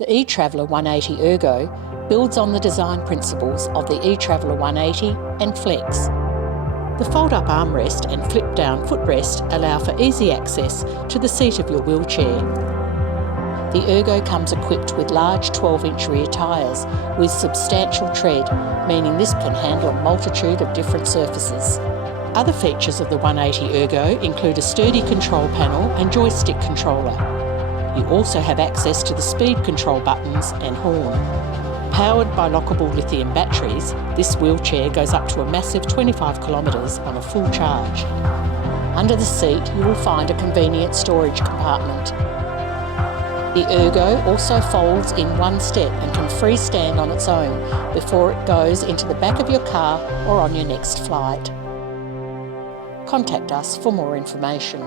The eTraveller 180 Ergo builds on the design principles of the eTraveller 180 and Flex. The fold-up armrest and flip-down footrest allow for easy access to the seat of your wheelchair. The Ergo comes equipped with large 12-inch rear tyres with substantial tread, meaning this can handle a multitude of different surfaces. Other features of the 180 Ergo include a sturdy control panel and joystick controller. You also have access to the speed control buttons and horn. Powered by lockable lithium batteries, this wheelchair goes up to a massive 25 kilometres on a full charge. Under the seat, you will find a convenient storage compartment. The Ergo also folds in one step and can freestand on its own before it goes into the back of your car or on your next flight. Contact us for more information.